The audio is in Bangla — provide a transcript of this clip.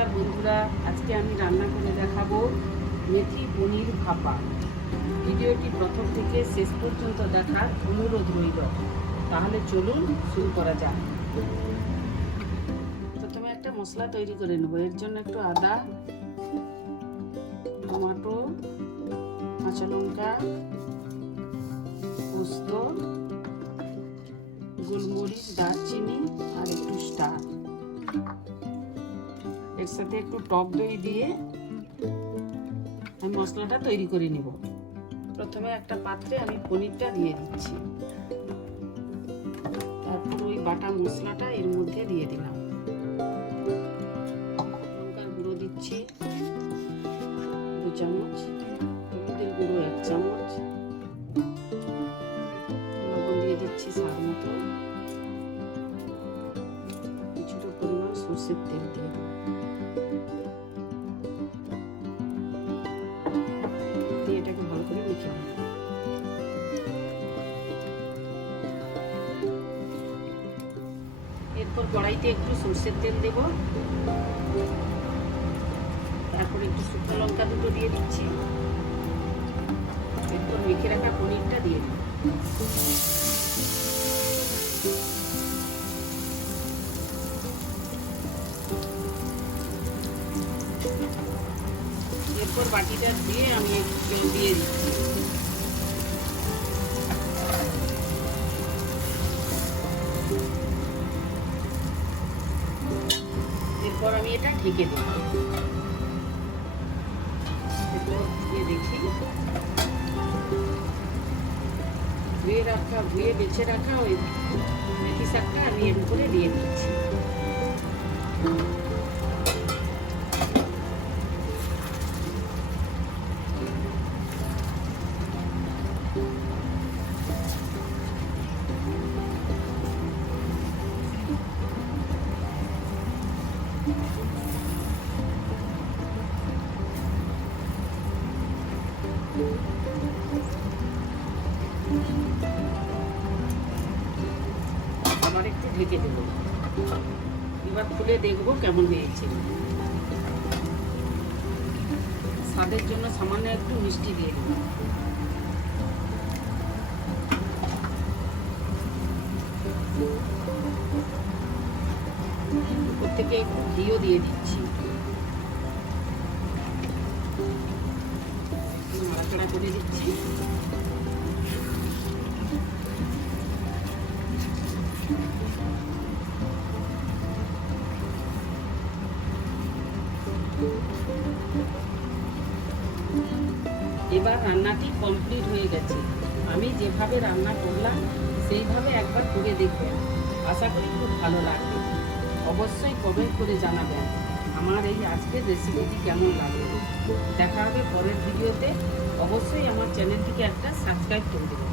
নমস্কার বন্ধুরা, আজকে আমি রান্না করে দেখাবো মেথি পনির ভাপা। ভিডিওটি প্রথম থেকে শেষ পর্যন্ত দেখার অনুরোধ রইল। তাহলে চলুন শুরু করা যাক। প্রথমে একটা মশলা তৈরি করে নেব। এর জন্য একটু আদা, টমাটো, কাঁচা লঙ্কা, পোস্ত, গোলমরিচ, দারচিনি আর একটু স্টার। এর সাথে একটু টক দই দিয়ে আমি মশলাটা তৈরি করে নিব। প্রথমে একটা পাত্রে আমি পনিরটা দিয়ে দিচ্ছি। তারপর ওই বাটা মশলাটা এর মধ্যে দিয়ে দিলাম। লঙ্কার গুঁড়ো দিচ্ছি। দু চামচ। হলুদের গুঁড়ো এক চামচ। লবণ দিয়ে দিচ্ছি স্বাদ মতো। কিছুটা পরিমাণ সর্ষের তেল দিয়ে এরপর কড়াইতে একটু সর্ষের তেল দেব। তারপর একটু শুকনো লঙ্কা দুটো দিয়ে দিচ্ছি। এরপর মেখে রাখা পনিরটা দিয়ে এরপর বাটিটা দিয়ে আমি একটু দিয়ে দিচ্ছি। এরপর আমি এটা ঢেকে দেব। দিয়ে দেখি। ধুয়ে রাখা, ধুয়ে বেছে রাখা ওই মেথি শাকটা আমি এর উপরে দিয়ে দিচ্ছি। আবার একটু ঢেকে দেব। এবার খুলে দেখব কেমন হয়েছে। স্বাদের জন্য সামান্য একটু মিষ্টি দিয়ে দেবো। থেকে ঘিও দিয়ে দিচ্ছি। এবার রান্নাটি কমপ্লিট হয়ে গেছে। আমি যেভাবে রান্না করলাম, সেইভাবে একবার করে দেখবেন। আশা করি খুব ভালো লাগবে। অবশ্যই কমেন্ট করে জানাবেন আমার এই আজকের রেসিপিটি কেমন লাগল। দেখা হবে পরের ভিডিওতে অবশ্যই আমার চ্যানেলটিকে একটা সাবস্ক্রাইব করে দেবেন।